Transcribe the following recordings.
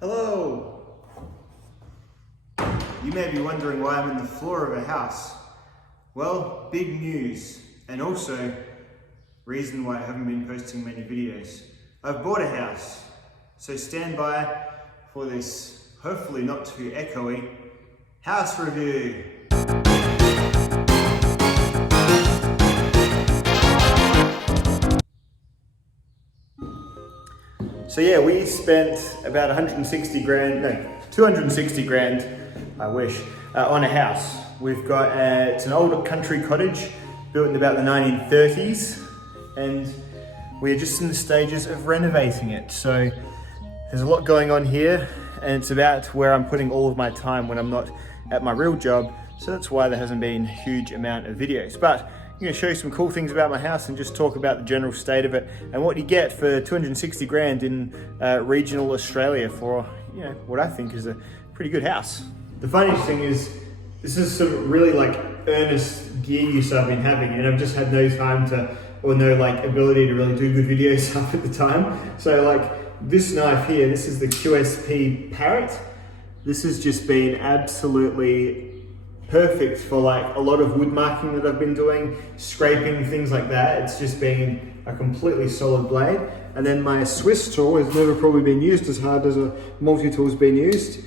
Hello! You may be wondering why I'm in the floor of a house. Well, big news, and also reason why I haven't been posting many videos. I've bought a house, so stand by for this, hopefully not too echoey, house review. So yeah, we spent about 260 grand, I wish, on a house. We've got, it's an old country cottage built in about the 1930s, and we're just in the stages of renovating it. So there's a lot going on here, and it's about where I'm putting all of my time when I'm not at my real job. So that's why there hasn't been a huge amount of videos. But I'm going to show you some cool things about my house and just talk about the general state of it and what you get for 260 grand in regional Australia for, you know, what I think is a pretty good house. The funniest thing is, this is some really like earnest gear use I've been having, and I've just had no time to, or no like ability to really do good videos up at the time. So like this knife here, this is the QSP Parrot. This has just been absolutely perfect for like a lot of wood marking that I've been doing, scraping, things like that. It's just been a completely solid blade. And then my Swiss tool has never probably been used as hard as a multi-tool has been used.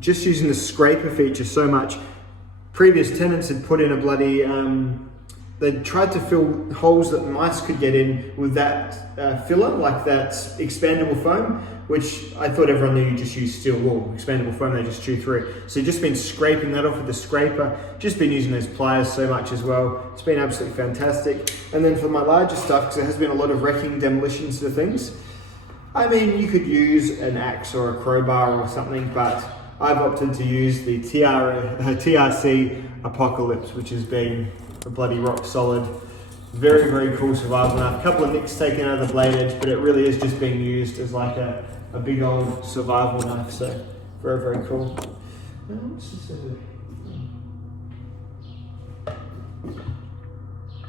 Just using the scraper feature so much. Previous tenants had put in a bloody, they tried to fill holes that mice could get in with that filler, like that expandable foam, which I thought everyone knew you just use steel wool. Expandable foam, they just chew through. So just been scraping that off with the scraper, just been using those pliers so much as well. It's been absolutely fantastic. And then for my larger stuff, because there has been a lot of wrecking, demolitions to things, I mean, you could use an axe or a crowbar or something, but I've opted to use the TRC Apocalypse, which has been a bloody rock solid, very, very cool survival knife. A couple of nicks taken out of the blade edge, but it really is just being used as like a big old survival knife, so very, very cool.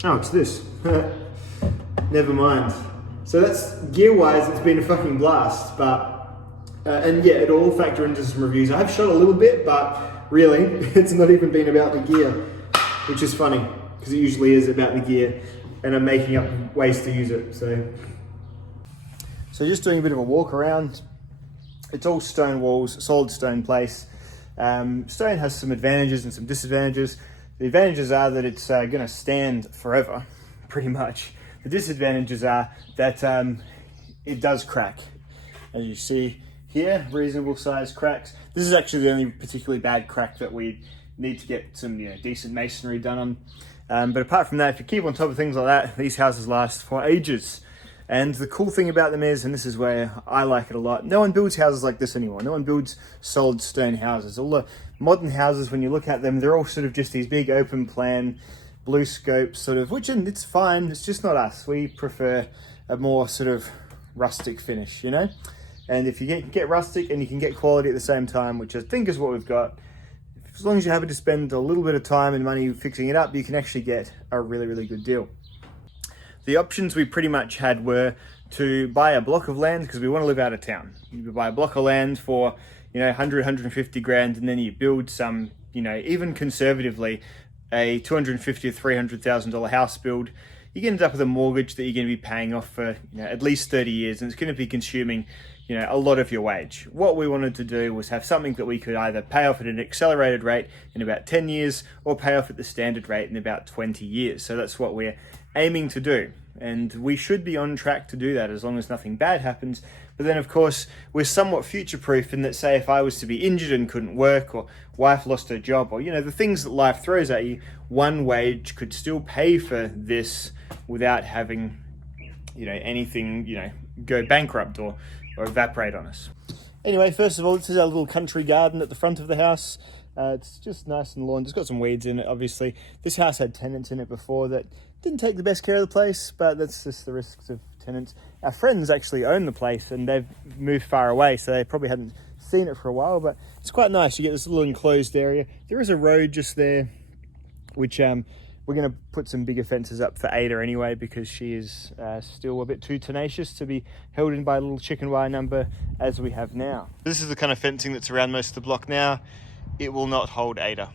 Oh, it's this. Never mind. So that's gear-wise, it's been a fucking blast, but and yeah, it'll all factor into some reviews. I have shot a little bit, but really, it's not even been about the gear, which is funny, because it usually is about the gear, and I'm making up ways to use it, so just doing a bit of a walk around. It's all stone walls, solid stone place. Stone has some advantages and some disadvantages. The advantages are that it's gonna stand forever, pretty much. The disadvantages are that it does crack. As you see here, reasonable sized cracks. This is actually the only particularly bad crack that we need to get some decent masonry done on. But apart from that, if you keep on top of things like that, these houses last for ages. And the cool thing about them is, and this is where I like it a lot, no one builds houses like this anymore. No one builds solid stone houses. All the modern houses, when you look at them, they're all sort of just these big open plan, blue scope sort of, which it's fine, it's just not us. We prefer a more sort of rustic finish, you know? And if you get rustic and you can get quality at the same time, which I think is what we've got, as long as you're happy to spend a little bit of time and money fixing it up, you can actually get a really, really good deal. The options we pretty much had were to buy a block of land because we want to live out of town. You buy a block of land for, 100, 150 grand, and then you build some, even conservatively, a $250,000 to $300,000 house build. You're going to end up with a mortgage that you're going to be paying off for at least 30 years, and it's going to be consuming a lot of your wage. What we wanted to do was have something that we could either pay off at an accelerated rate in about 10 years or pay off at the standard rate in about 20 years. So that's what we're aiming to do. And we should be on track to do that as long as nothing bad happens. But then of course, we're somewhat future-proof in that, say, if I was to be injured and couldn't work, or wife lost her job, or the things that life throws at you, one wage could still pay for this without having anything go bankrupt or evaporate on us. Anyway, first of all, this is our little country garden at the front of the house. It's just nice and lawn. It's got some weeds in it, obviously. This house had tenants in it before that didn't take the best care of the place, but that's just the risks of tenants. Our friends actually own the place and they've moved far away, so they probably hadn't seen it for a while, but it's quite nice. You get this little enclosed area. There is a road just there, which We're going to put some bigger fences up for Ada anyway, because she is still a bit too tenacious to be held in by a little chicken wire number as we have now. This is the kind of fencing that's around most of the block now. It will not hold Ada.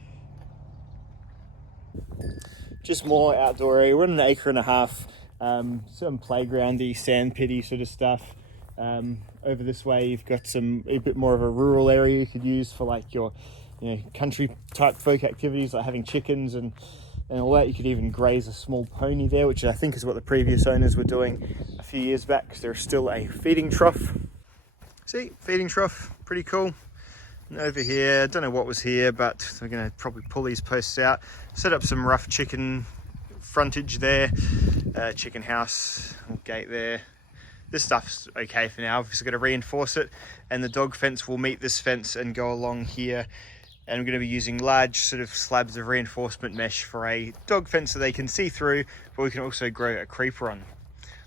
Just more outdoor area. We're on 1.5 acres, some playgroundy, sand pitty sort of stuff. Over this way you've got a bit more of a rural area you could use for like your country type folk activities, like having chickens and all that. You could even graze a small pony there, which I think is what the previous owners were doing a few years back, because there's still a feeding trough. See, feeding trough, pretty cool. And over here, I don't know what was here, but we're going to probably pull these posts out, set up some rough chicken frontage there, chicken house, gate there. This stuff's okay for now. We've just got to reinforce it, and the dog fence will meet this fence and go along here. And I'm going to be using large sort of slabs of reinforcement mesh for a dog fence so they can see through, but we can also grow a creeper on.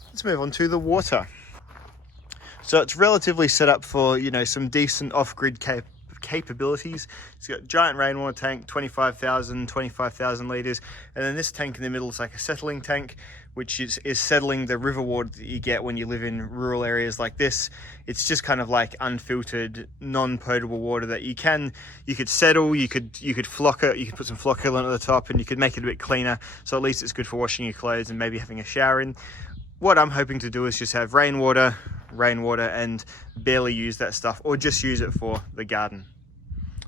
Let's move on to the water. So it's relatively set up for, some decent off-grid capabilities. It's got a giant rainwater tank, 25,000 litres, and then this tank in the middle is like a settling tank, which is settling the river water that you get when you live in rural areas like this. It's just kind of like unfiltered, non-potable water that you could settle, you could flock it, you could put some flocculant at the top, and you could make it a bit cleaner, so at least it's good for washing your clothes and maybe having a shower in. What I'm hoping to do is just have rainwater, and barely use that stuff, or just use it for the garden.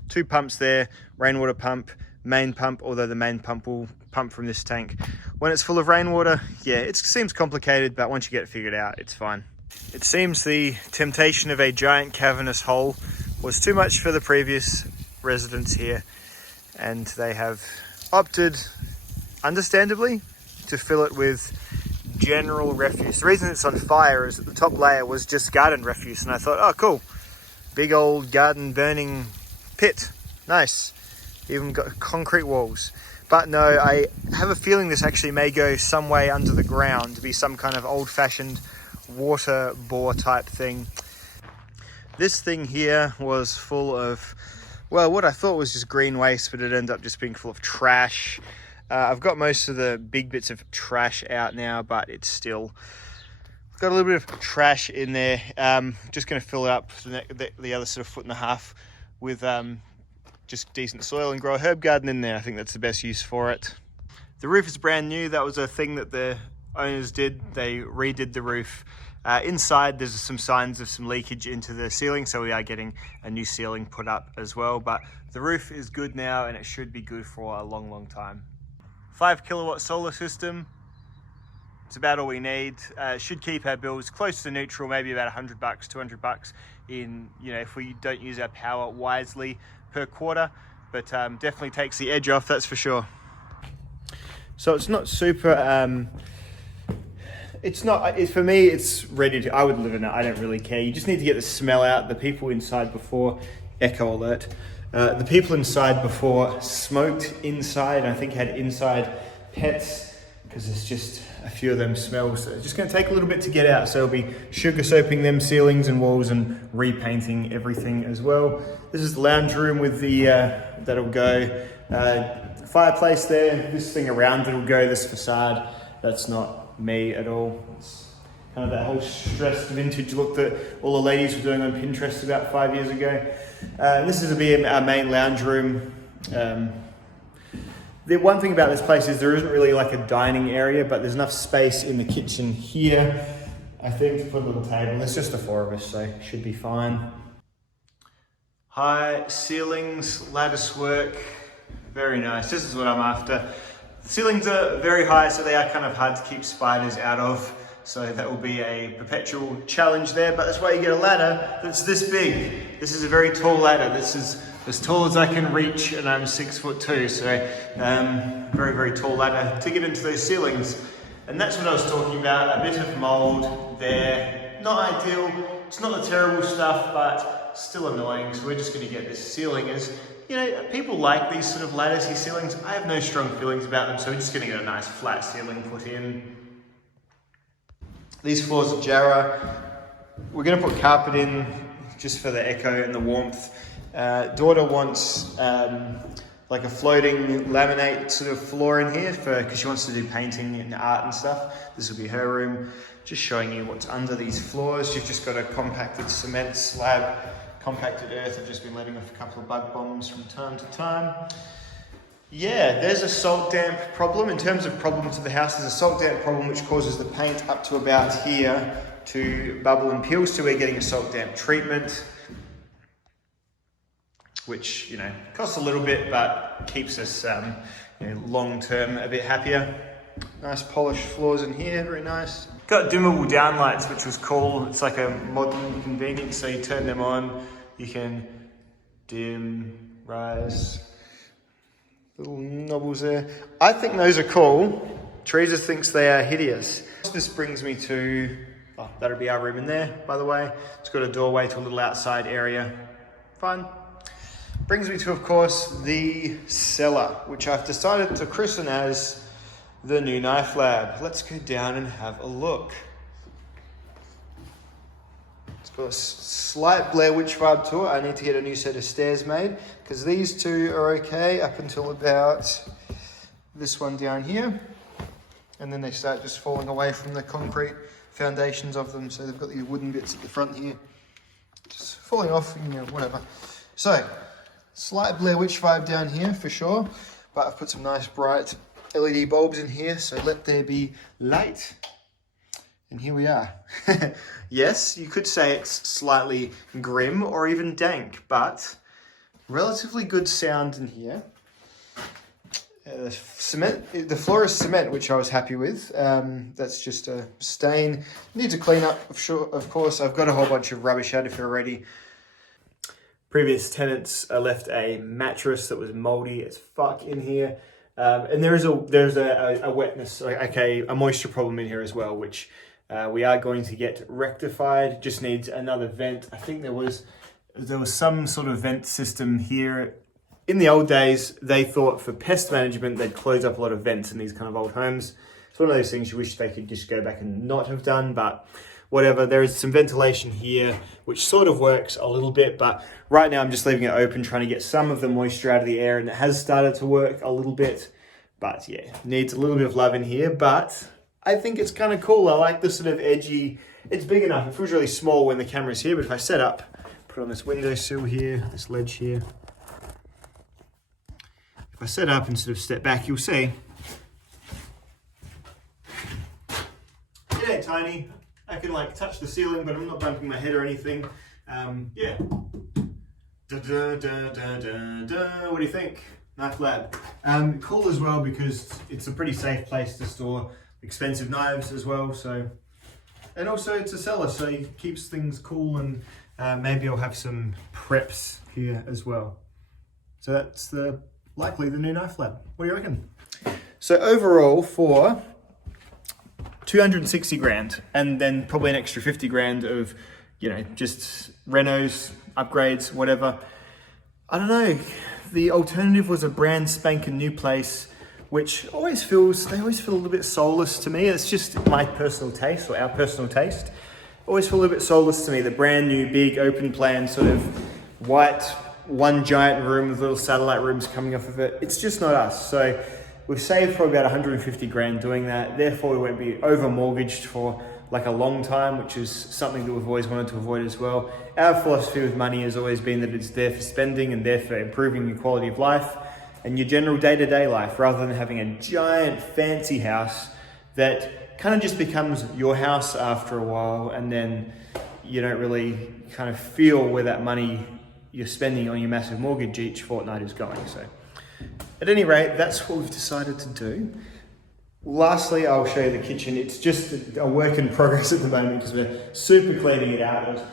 2 pumps there, rainwater pump, main pump, although the main pump will pump from this tank when it's full of rainwater. Yeah, it seems complicated, but once you get it figured out, it's fine. It seems the temptation of a giant cavernous hole was too much for the previous residents here, and they have opted, understandably, to fill it with general refuse. The reason it's on fire is that the top layer was just garden refuse, and I thought, oh cool, big old garden burning pit, nice. Even got concrete walls. But no, I have a feeling this actually may go some way under the ground to be some kind of old-fashioned water bore type thing. This thing here was full of, well, what I thought was just green waste, but it ended up just being full of trash. I've got most of the big bits of trash out now, but it's still got a little bit of trash in there. Just going to fill it up the other sort of 1.5 feet with just decent soil and grow a herb garden in there. I think that's the best use for it. The roof is brand new. That was a thing that the owners did. They redid the roof. Inside there's some signs of some leakage into the ceiling, so we are getting a new ceiling put up as well, but the roof is good now and it should be good for a long time. 5 kilowatt solar system. It's about all we need. Should keep our bills close to neutral, maybe about $100, $200 in, if we don't use our power wisely per quarter, but definitely takes the edge off, that's for sure. So it's not super, for me, it's ready to, I would live in it, I don't really care. You just need to get the smell out. The people inside before, echo alert, the people inside before smoked inside, I think had inside pets, because there's just a few of them smells. So it's just going to take a little bit to get out, so I'll be sugar soaping them ceilings and walls and repainting everything as well. This is the lounge room with the, that'll go, fireplace there, this thing around that'll go, this facade, that's not me at all. It's kind of that whole stressed vintage look that all the ladies were doing on Pinterest about 5 years ago. This is our main lounge room. The one thing about this place is there isn't really like a dining area, but there's enough space in the kitchen here, I think, to put a little table. There's just the 4 of us, so it should be fine. High ceilings, lattice work, very nice. This is what I'm after. The ceilings are very high, so they are kind of hard to keep spiders out of. So that will be a perpetual challenge there, but that's why you get a ladder that's this big. This is a very tall ladder. This is as tall as I can reach, and I'm 6'2", so very, very tall ladder to get into those ceilings. And that's what I was talking about, a bit of mold there. Not ideal, it's not the terrible stuff, but still annoying, so we're just gonna get this ceiling. As people like these sort of latticey ceilings. I have no strong feelings about them, so we're just gonna get a nice flat ceiling put in. These floors are Jarrah. We're gonna put carpet in just for the echo and the warmth. Daughter wants like a floating laminate sort of floor in here because she wants to do painting and art and stuff. This will be her room. Just showing you what's under these floors. You've just got a compacted cement slab, compacted earth. I've just been letting off a couple of bug bombs from time to time. Yeah, there's a salt damp problem. In terms of problems of the house, there's a salt damp problem which causes the paint up to about here to bubble and peel. So we're getting a salt damp treatment, which, you know, costs a little bit, but keeps us, long term a bit happier. Nice polished floors in here, very nice. Got dimmable downlights, which was cool. It's like a modern convenience, so you turn them on, you can dim, rise, little knobbles there. I think those are cool. Teresa thinks they are hideous. This brings me to, that'll be our room in there, by the way. It's got a doorway to a little outside area. Fun. Brings me to, of course, the cellar, which I've decided to christen as the new knife lab. Let's go down and have a look. It's got a slight Blair Witch vibe to it. I need to get a new set of stairs made because these two are okay up until about this one down here. And then they start just falling away from the concrete foundations of them. So they've got these wooden bits at the front here, just falling off, whatever. So, slight Blair Witch vibe down here for sure, but I've put some nice bright LED bulbs in here, so let there be light. And here we are. Yes, you could say it's slightly grim or even dank, but relatively good sound in here. The floor is cement, which I was happy with. That's just a stain. Need to clean up, of course. I've got a whole bunch of rubbish out of here already. Previous tenants left a mattress that was moldy as fuck in here. And there's a wetness, a moisture problem in here as well, which we are going to get rectified. Just needs another vent. I think there was some sort of vent system here. In the old days, they thought for pest management, they'd close up a lot of vents in these kind of old homes. It's one of those things you wish they could just go back and not have done, but whatever. There is some ventilation here, which sort of works a little bit, but right now I'm just leaving it open, trying to get some of the moisture out of the air, and it has started to work a little bit, but yeah, needs a little bit of love in here, but I think it's kind of cool. I like the sort of edgy, it's big enough. It feels really small when the camera's here, but if I set up, put on this windowsill here, this ledge here, if I set up and sort of step back, you'll see it ain't tiny. I can like touch the ceiling, but I'm not bumping my head or anything. Yeah. Da, da, da, da, da, da. What do you think? Knife lab. Cool as well because it's a pretty safe place to store expensive knives as well. So, and also it's a cellar, so it keeps things cool, and maybe I'll have some preps here as well. So that's likely the new knife lab. What do you reckon? So overall for 260 grand, and then probably an extra 50 grand of, just renos, upgrades, whatever. I don't know. The alternative was a brand spanking new place, which they always feel a little bit soulless to me. It's just my personal taste, or our personal taste. Always feel a little bit soulless to me. The brand new, big, open plan, sort of white, one giant room with little satellite rooms coming off of it. It's just not us. So we've saved for about 150 grand doing that. Therefore, we won't be over mortgaged for like a long time, which is something that we've always wanted to avoid as well. Our philosophy with money has always been that it's there for spending and there for improving your quality of life and your general day-to-day life, rather than having a giant fancy house that kind of just becomes your house after a while, and then you don't really kind of feel where that money you're spending on your massive mortgage each fortnight is going. So at any rate, that's what we've decided to do. Lastly, I'll show you the kitchen. It's just a work in progress at the moment because we're super cleaning it out. There's a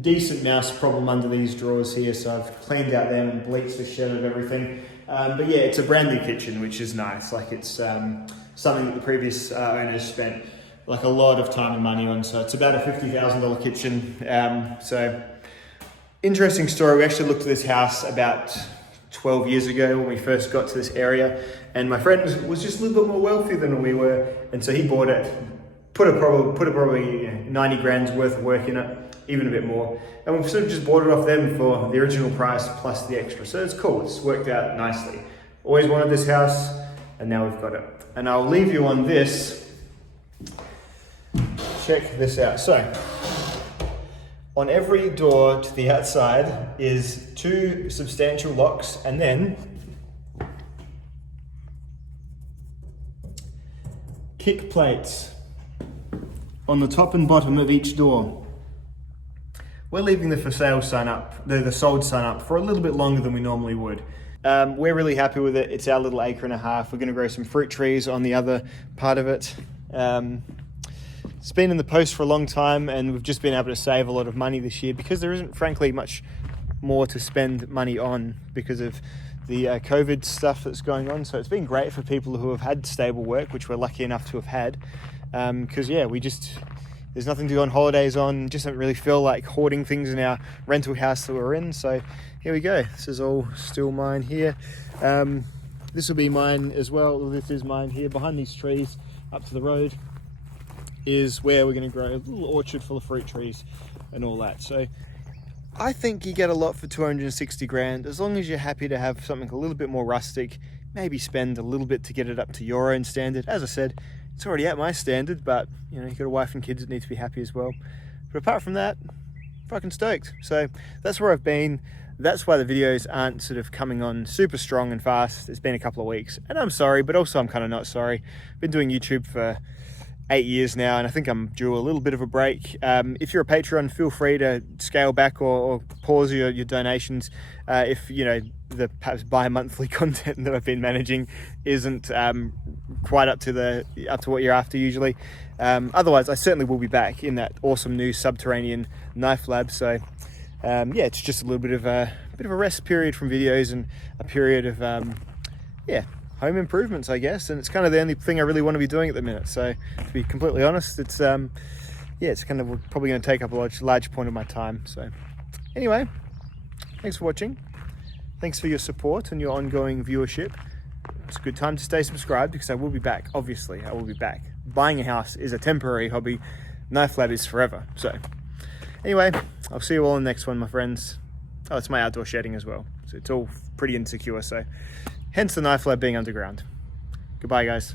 decent mouse problem under these drawers here, so I've cleaned out them and bleached the shit out of everything. But yeah, it's a brand new kitchen, which is nice. Like it's something that the previous owners spent like a lot of time and money on. So it's about a $50,000 kitchen. So interesting story. We actually looked at this house about 12 years ago when we first got to this area, and my friend was just a little bit more wealthy than we were, and so he bought it, put probably 90 grand's worth of work in it, even a bit more. And we've sort of just bought it off them for the original price plus the extra. So it's cool, it's worked out nicely. Always wanted this house, and now we've got it. And I'll leave you on this. Check this out. So, on every door to the outside is 2 substantial locks, and then kick plates on the top and bottom of each door. We're leaving the for sale sign up, the sold sign up, for a little bit longer than we normally would. We're really happy with it. It's our little 1.5 acres. We're going to grow some fruit trees on the other part of it. It's been in the post for a long time, and we've just been able to save a lot of money this year because there isn't, frankly, much more to spend money on because of the COVID stuff that's going on. So it's been great for people who have had stable work, which we're lucky enough to have had. Because there's nothing to go on holidays on, just don't really feel like hoarding things in our rental house that we're in. So here we go. This is all still mine here. This will be mine as well. This is mine here. Behind these trees up to the road is where we're going to grow a little orchard full of fruit trees and all that. So I think you get a lot for 260 grand, as long as you're happy to have something a little bit more rustic, maybe spend a little bit to get it up to your own standard. As I said, it's already at my standard, but you know, you've got a wife and kids that need to be happy as well. But apart from that, fucking stoked. So that's where I've been. That's why the videos aren't sort of coming on super strong and fast. It's been a couple of weeks, and I'm sorry, but also I'm kind of not sorry. I've been doing YouTube for 8 years now, and I think I'm due a little bit of a break. If you're a Patreon, feel free to scale back or pause your donations if you know the perhaps bi-monthly content that I've been managing isn't quite up to what you're after usually. Otherwise, I certainly will be back in that awesome new subterranean knife lab. So yeah, it's just a little bit of a rest period from videos and a period of home improvements, I guess, and it's kind of the only thing I really want to be doing at the minute. So to be completely honest, it's it's kind of probably going to take up a large point of my time. So anyway, thanks for watching. Thanks for your support and your ongoing viewership. It's a good time to stay subscribed because I will be back. Obviously, I will be back. Buying a house is a temporary hobby. Knife lab is forever. So anyway, I'll see you all in the next one, my friends. Oh, it's my outdoor shedding as well. So it's all pretty insecure. So hence the knife lab being underground. Goodbye, guys.